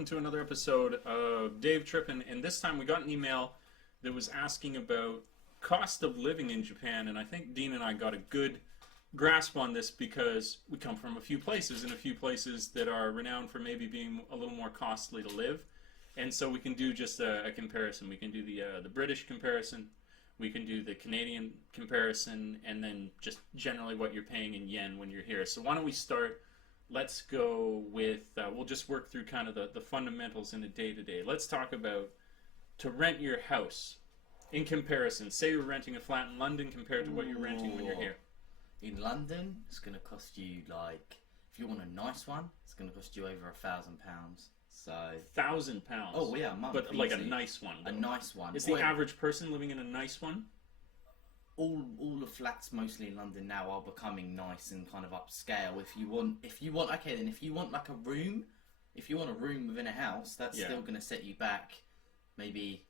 welcome to another episode of Dave Trippin. And this time we got an email that was asking about cost of living in Japan, and I think Dean and I got a good grasp on this because we come from a few places, and a few places that are renowned for maybe being a little more costly to live. And so we can do just a comparison. We can do the British comparison, we can do the Canadian comparison, and then just generally what you're paying in yen when you're here. So why don't we start? Let's go with, we'll just work through kind of the fundamentals in the day-to-day. Let's talk about to rent your house in comparison. Say you're renting a flat in London compared to what you're renting when you're here. In London, it's going to cost you, like, if you want a nice one, it's going to cost you over £1,000. So £1,000. Oh yeah, a month. But easy. like a nice one. Though. A nice one. Is the average person living in a nice one? All the flats mostly in London now are becoming nice and kind of upscale. If you want, okay, then if you want like a room, if you want a room within a house, that's still going to set you back maybe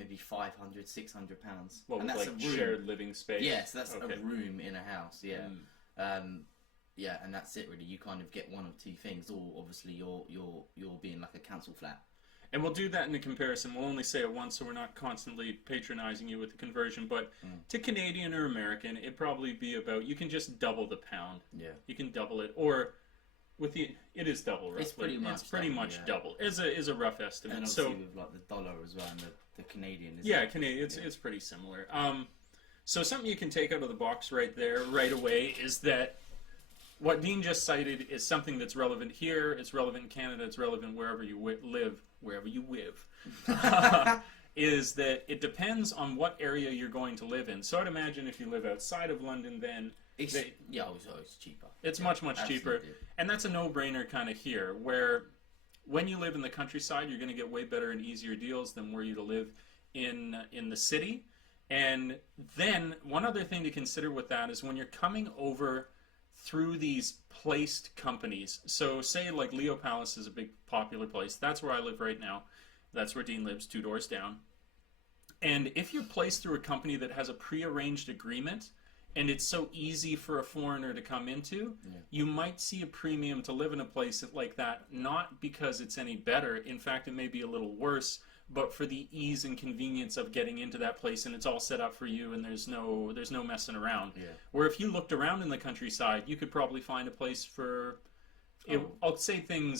£500, £600. Well, and that's like a room. Shared living space. Yes, that's a room in a house. Yeah. Yeah, and that's it really. You kind of get one of two things, or obviously you're being like a council flat. And we'll do that in the comparison. We'll only say it once, so we're not constantly patronizing you with the conversion. But to Canadian or American, it'd probably be about, you can just double the pound. Yeah. You can double it, or with it is double. Roughly. It's pretty much double. Is a rough estimate. And obviously with like the dollar as well, and the Canadian. Canadian. It's pretty similar. So something you can take out of the box right there, right away, is that what Dean just cited is something that's relevant here, it's relevant in Canada, it's relevant wherever you live, is that it depends on what area you're going to live in. So I'd imagine if you live outside of London, then it's cheaper. It's much cheaper. And that's a no-brainer kind of here, where when you live in the countryside, you're going to get way better and easier deals than were you to live in the city. And then one other thing to consider with that is when you're coming over through these placed companies. So say like Leo Palace is a big popular place. That's where I live right now. That's where Dean lives, 2 doors down. And if you're placed through a company that has a prearranged agreement and it's so easy for a foreigner to come into, you might see a premium to live in a place like that, not because it's any better. In fact, it may be a little worse, but for the ease and convenience of getting into that place, and it's all set up for you, and there's no messing around. Yeah. Where if you looked around in the countryside, you could probably find a place for. I'll say them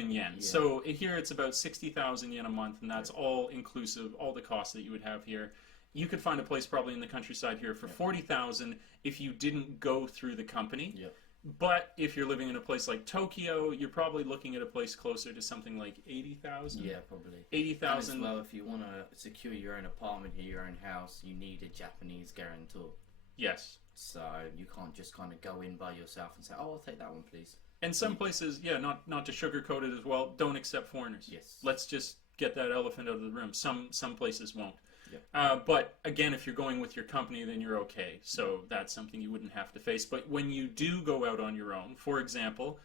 in yen. Yeah. So here it's about 60,000 yen a month, and that's all inclusive, all the costs that you would have here. You could find a place probably in the countryside here for 40,000 if you didn't go through the company. Yeah. But if you're living in a place like Tokyo, you're probably looking at a place closer to something like 80,000. Yeah, probably 80,000. As well, if you want to secure your own apartment here, your own house, you need a Japanese guarantor. Yes. So you can't just kind of go in by yourself and say, "Oh, I'll take that one, please." And some places, not to sugarcoat it as well, don't accept foreigners. Yes. Let's just get that elephant out of the room. Some places won't. Yep. But again, if you're going with your company, then you're okay. So that's something you wouldn't have to face. But when you do go out on your own, for example,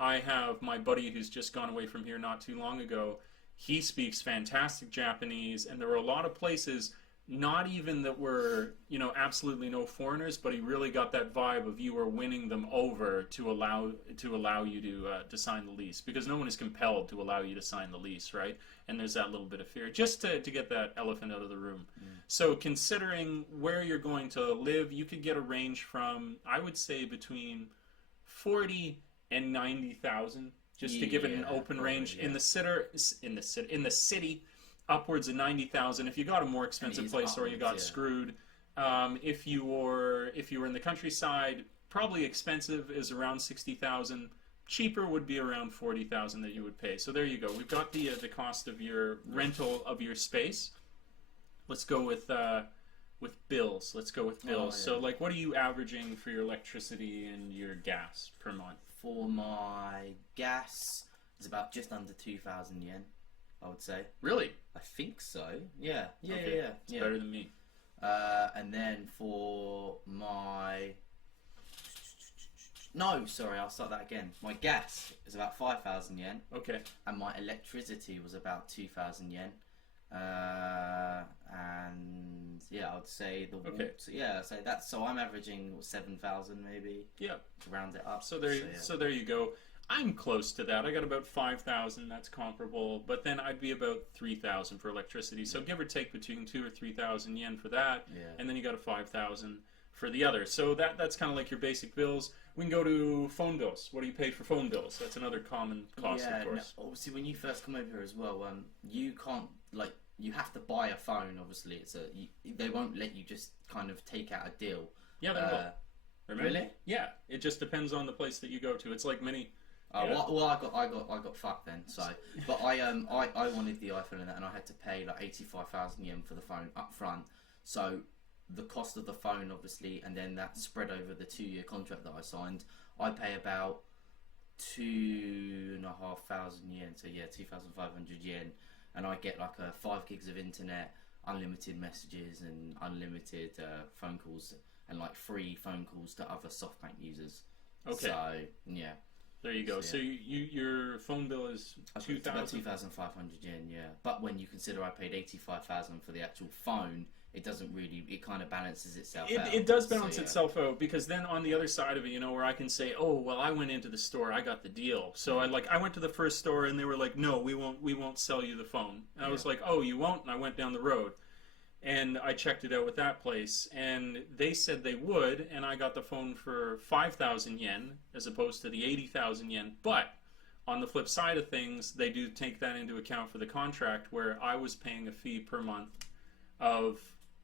I have my buddy who's just gone away from here not too long ago. He speaks fantastic Japanese, and there were a lot of places, not even that were, absolutely no foreigners, but he really got that vibe of you were winning them over to allow you to sign the lease, because no one is compelled to allow you to sign the lease, right? And there's that little bit of fear, just to get that elephant out of the room. So considering where you're going to live, you could get a range from, I would say, between 40 and 90,000, just to give it an open range. In the city, upwards of 90,000 if you got a more expensive place or you got screwed. If you were in the countryside, probably expensive is around 60,000. Cheaper would be around 40,000 that you would pay. So there you go. We've got the cost of your rental of your space. Let's go with bills. So like, what are you averaging for your electricity and your gas per month? For my gas, it's about just under 2,000 yen. I would say. Really? I think so. Yeah. It's better than me. And then for my... No, sorry, I'll start that again. My gas is about 5,000 yen. Okay. And my electricity was about 2,000 yen. And I would say the water. Yeah, so that's, so I'm averaging 7,000 maybe. Yeah. To round it up. So there you go. I'm close to that. I got about 5,000. That's comparable. But then I'd be about 3,000 for electricity. So give or take between 2,000 or 3,000 yen for that. Yeah. And then you got a 5,000 for the other. So that's kind of like your basic bills. We can go to phone bills. What do you pay for phone bills? That's another common cost, of course. No, obviously, when you first come over here as well, you can't you have to buy a phone. Obviously, they won't let you just kind of take out a deal. Yeah, they will. Remember? Really? Yeah. It just depends on the place that you go to. It's like many. Well, I got fucked then. So, but I wanted the iPhone and that, and I had to pay like 85,000 yen for the phone up front. So the cost of the phone, obviously, and then that spread over the 2-year contract that I signed, I pay about 2,500 yen. So yeah, 2,500 yen, and I get like 5 gigs of internet, unlimited messages, and unlimited phone calls, and like free phone calls to other SoftBank users. Okay. So yeah. There you go. So your phone bill is 2,000. About 2,500 yen, yeah. But when you consider I paid 85,000 for the actual phone, it doesn't really. It kind of balances itself out. It does balance itself out, because then on the other side of it, where I can say, oh well, I went into the store, I got the deal. So I went to the first store and they were like, no, we won't sell you the phone. And I was like, oh, you won't? And I went down the road. And I checked it out with that place, and they said they would, and I got the phone for 5,000 yen as opposed to the 80,000 yen. But on the flip side of things, they do take that into account for the contract, where I was paying a fee per month of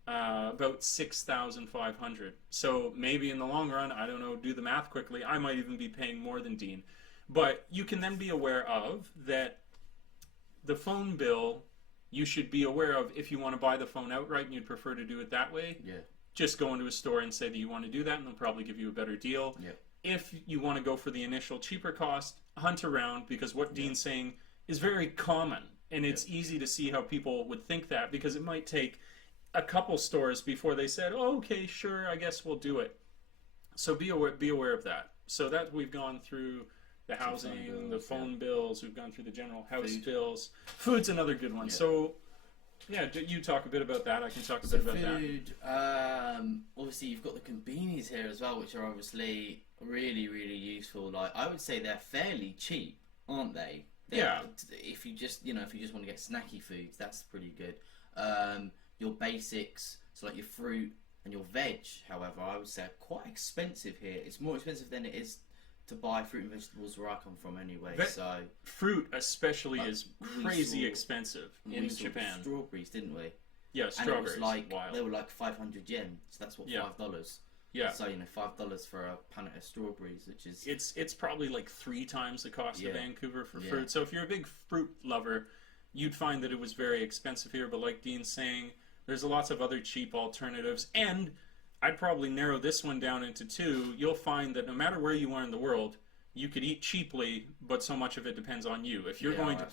about 6,500. So maybe in the long run, I don't know, do the math quickly, I might even be paying more than Dean. But you can then be aware of that the phone bill. You should be aware of, if you want to buy the phone outright and you'd prefer to do it that way, just go into a store and say that you want to do that, and they'll probably give you a better deal. If you want to go for the initial cheaper cost, hunt around, because what Dean's saying is very common, and it's easy to see how people would think that, because it might take a couple stores before they said, oh, okay, sure, I guess we'll do it. So be aware of that. So that we've gone through the housing, the phone bills, we've gone through the general house bills. Food's another good one. So, yeah, you talk a bit about that. I can talk a bit about that. Food, obviously you've got the convenies here as well, which are obviously really, really useful. Like, I would say they're fairly cheap, aren't they? If you just want to get snacky foods, that's pretty good. Your basics, so like your fruit and your veg, however, I would say are quite expensive here. It's more expensive than it is to buy fruit and vegetables where I come from anyway. So fruit especially is crazy expensive in Japan. Strawberries, didn't we? Yeah, strawberries. And it was like, wild. they were like 500 yen, so that's what, $5. Yeah. So $5 for a punnet of strawberries, which is it's probably like 3 times the cost of Vancouver for fruit. So if you're a big fruit lover, you'd find that it was very expensive here. But like Dean's saying, there's lots of other cheap alternatives, and I'd probably narrow this one down into 2. You'll find that no matter where you are in the world, you could eat cheaply, but so much of it depends on you. If you're going to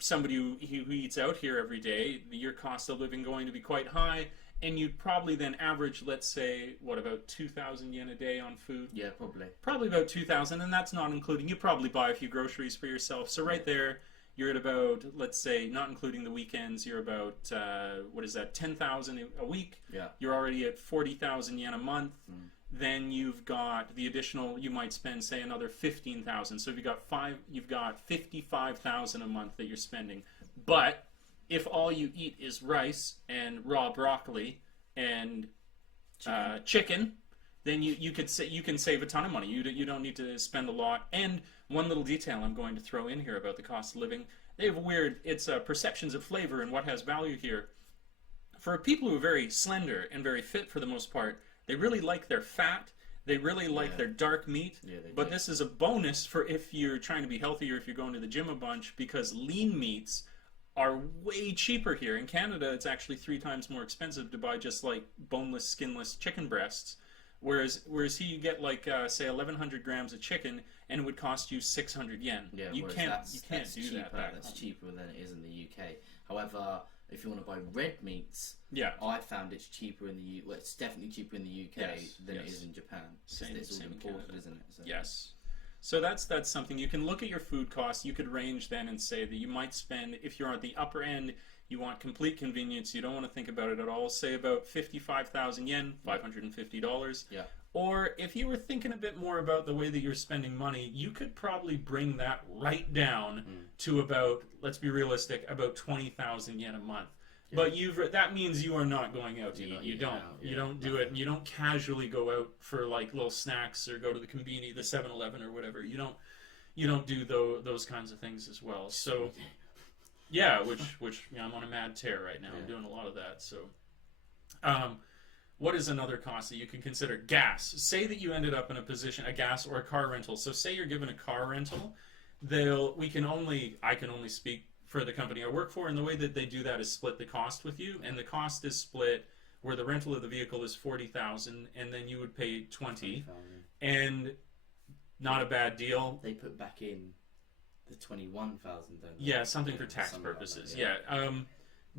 somebody who eats out here every day, your cost of living going to be quite high, and you'd probably then average, let's say, about 2,000 yen a day on food? Yeah, probably. Probably about 2,000, and that's not including, you probably buy a few groceries for yourself. So right there, you're at about, let's say, not including the weekends, you're about, 10,000 a week. Yeah. You're already at 40,000 yen a month. Then you've got the additional, you might spend, say, another 15,000. So you've got 55,000 a month that you're spending. But if all you eat is rice and raw broccoli and chicken, then you can save a ton of money. You don't need to spend a lot. And one little detail I'm going to throw in here about the cost of living, they have it's perceptions of flavor and what has value here. For people who are very slender and very fit for the most part, they really like their fat. They really like their dark meat. But this is a bonus for if you're trying to be healthy or if you're going to the gym a bunch, because lean meats are way cheaper here. In Canada, it's actually 3 times more expensive to buy just like boneless, skinless chicken breasts. Whereas here you get like say 1,100 grams of chicken, and it would cost you 600 yen. Yeah, you can't do cheaper. that. That's cheaper than it is in the UK. However, if you want to buy red meats, I found it's cheaper in the well, it's definitely cheaper in the UK than it is in Japan. It's all imported, isn't it? So. Yes. So that's something. You can look at your food costs. You could range then and say that you might spend, if you're at the upper end, you want complete convenience, you don't want to think about it at all, say about 55,000 yen, $550. Yeah. Or if you were thinking a bit more about the way that you're spending money, you could probably bring that right down to about, let's be realistic, about 20,000 yen a month. Yeah. But that means you are not going out to eat. You don't do it, and you don't casually go out for like little snacks or go to the convenience, the 7-Eleven or whatever. You don't do those kinds of things as well. So yeah, which I'm on a mad tear right now. I'm doing a lot of that. So what is another cost that you can consider? Gas. Say that you ended up in a position, a gas or a car rental. So say you're given a car rental, I can only speak for the company I work for, and the way that they do that is split the cost with you, and the cost is split where the rental of the vehicle is 40,000, and then you would pay 20, and not a bad deal. They put back in the 21,000, don't they? Yeah, something for tax purposes. Like that, yeah.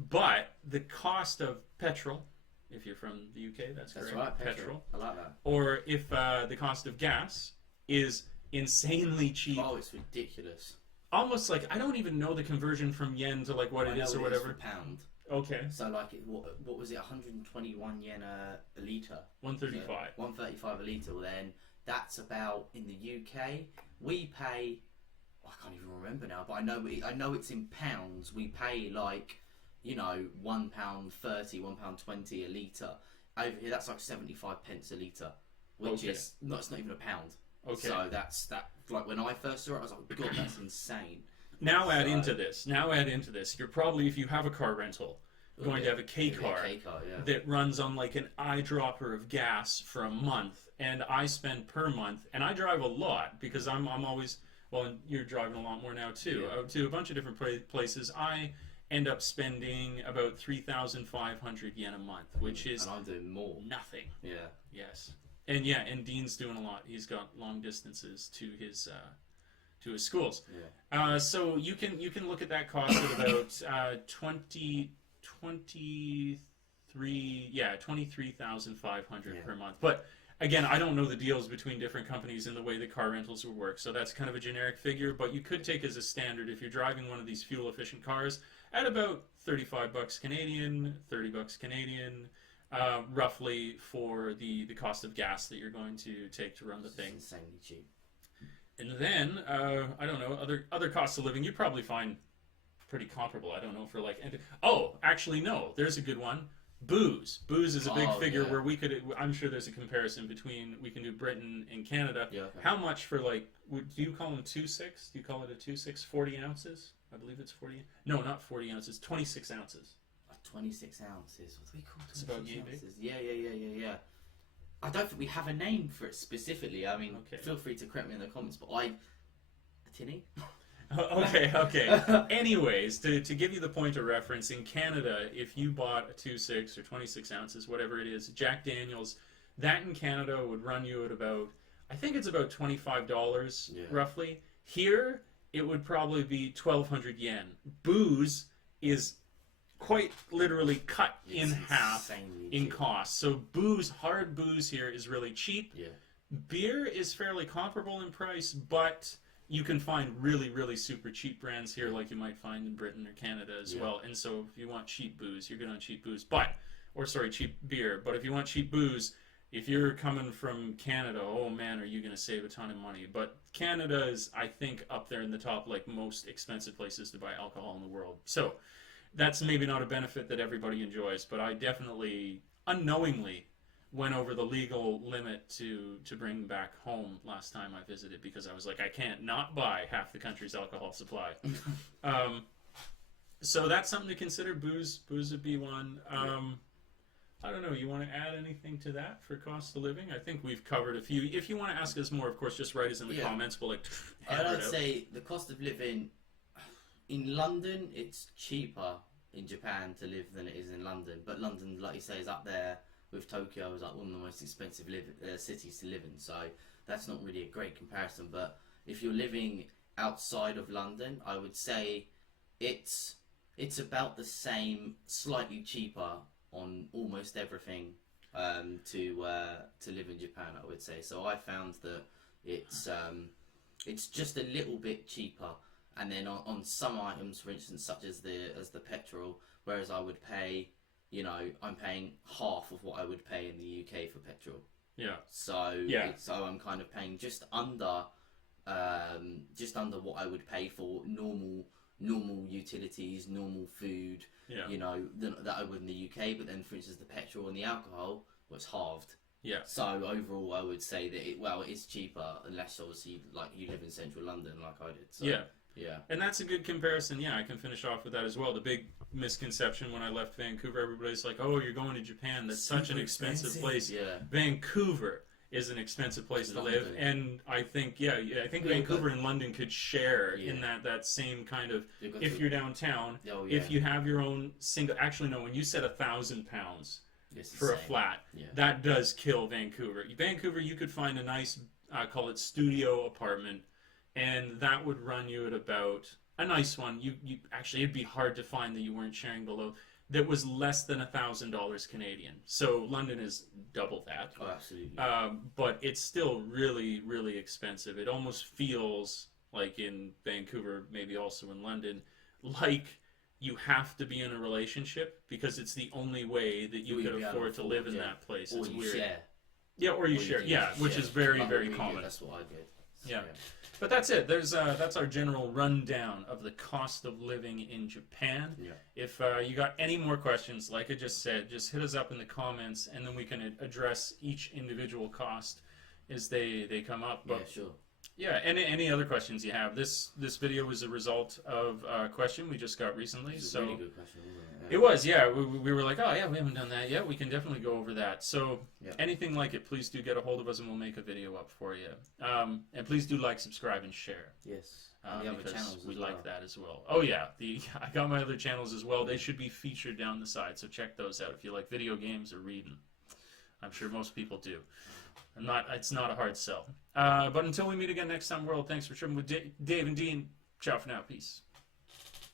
But the cost of petrol, if you're from the UK, that's correct. Right, petrol. I like that. Or if the cost of gas is insanely cheap. Oh, it's ridiculous. Almost like, I don't even know the conversion from yen to like what it is or whatever. It is for pound. Okay. So like, what was it? 121 yen a litre. 135. So 135 a litre. Well, then that's about, in the UK we pay, I can't even remember now, but I know it's in pounds. We pay like, you know, £1.30, £1.20 a litre. Over here, that's like 75 pence a litre, which is it's not even a pound. Okay. So that's that. Like when I first saw it, I was like, God, that's insane. Now add into this. You're probably, if you have a car rental, going to have a K car that runs on like an eyedropper of gas for a month, and I spend per month, and I drive a lot because I'm always, well, and you're driving a lot more now too, to a bunch of different places. I end up spending about 3,500 yen a month, which is, and I'm doing more. Nothing. Yeah. Yes. And Dean's doing a lot. He's got long distances to his schools. Yeah. So you can look at that cost at about 23,500 per month. But again, I don't know the deals between different companies and the way the car rentals will work. So that's kind of a generic figure, but you could take as a standard if you're driving one of these fuel efficient cars at about $35 Canadian, $30 Canadian. Roughly for the cost of gas that you're going to take to run the thing. It's insanely cheap. And then I don't know, other costs of living you probably find pretty comparable. I don't know for like, actually no, there's a good one. Booze is a big figure where we could. I'm sure there's a comparison between we can do Britain and Canada. Yeah. How much for like? Do you call them 2.6? Do you call it a 2.6? 40 ounces? I believe it's 40. No, not 40 ounces. 26 ounces. 26 ounces. What do we call 26 it's about ounces? Yeah. I don't think we have a name for it specifically. I mean, feel free to correct me in the comments, but a tinny? Okay. Anyways, to give you the point of reference, in Canada, if you bought a 2.6 or 26 ounces, whatever it is, Jack Daniels, that in Canada would run you at about, I think it's about $25 roughly. Here, it would probably be 1,200 yen. Booze is quite literally cut in half in cost. So hard booze here is really cheap. Yeah. Beer is fairly comparable in price, but you can find really, really super cheap brands here like you might find in Britain or Canada as well. And so if you want cheap booze, you're good on cheap booze. Cheap beer. But if you want cheap booze, if you're coming from Canada, oh man, are you going to save a ton of money. But Canada is, I think, up there in the top, like most expensive places to buy alcohol in the world. So that's maybe not a benefit that everybody enjoys, but I definitely, unknowingly, went over the legal limit to bring back home last time I visited because I was like, I can't not buy half the country's alcohol supply. So that's something to consider. Booze would be one. I don't know. You want to add anything to that for cost of living? I think we've covered a few. If you want to ask us more, of course, just write us in the comments. We'll I'd say the cost of living in London, it's cheaper in Japan to live than it is in London. But London, like you say, is up there with Tokyo as like one of the most expensive cities to live in. So that's not really a great comparison. But if you're living outside of London, I would say it's about the same, slightly cheaper on almost everything to live in Japan, I would say. So I found that it's just a little bit cheaper. And then on some items, for instance, such as the petrol, whereas I would pay, I'm paying half of what I would pay in the UK for petrol. Yeah. So I'm kind of paying just under what I would pay for normal utilities, normal food, that I would in the UK. But then, for instance, the petrol and the alcohol was halved. Yeah. So overall, I would say that it is cheaper, unless obviously like you live in central London, like I did. So, yeah. And that's a good comparison. Yeah, I can finish off with that as well. The big misconception when I left Vancouver, everybody's like, "Oh, you're going to Japan. That's such an expensive place." Yeah. Vancouver is an expensive place to live, and I think Vancouver and London could share in that same kind of. If you're downtown, if you have your own single. Actually, no. When you said £1,000 for a flat, that does kill Vancouver. Vancouver, you could find a nice, call it studio apartment, and that would run you at about a nice one. You actually, it'd be hard to find that you weren't sharing below. That was less than $1,000 Canadian. So London is double that. Oh, absolutely. But it's still really, really expensive. It almost feels like in Vancouver, maybe also in London, like you have to be in a relationship because it's the only way that you could afford to live in that place. Or it's you weird. Share. Yeah, or you share. Yeah, which is very, very common. That's what I did. Yeah. But that's it. That's our general rundown of the cost of living in Japan. Yeah. If you got any more questions, like I just said, just hit us up in the comments, and then we can address each individual cost as they come up. But, yeah, sure. Yeah, any other questions you have? This video was a result of a question we just got recently. It's a really good question, wasn't it? It was, yeah. We were like, oh yeah, we haven't done that yet. We can definitely go over that. So anything like it, please do get a hold of us, and we'll make a video up for you. And please do like, subscribe, and share. Yes. And the other channels we as like that as well. Oh yeah, I got my other channels as well. They should be featured down the side, so check those out if you like video games or reading. I'm sure most people do. It's not a hard sell. But until we meet again next time, world, thanks for tripping with Dave and Dean. Ciao for now. Peace.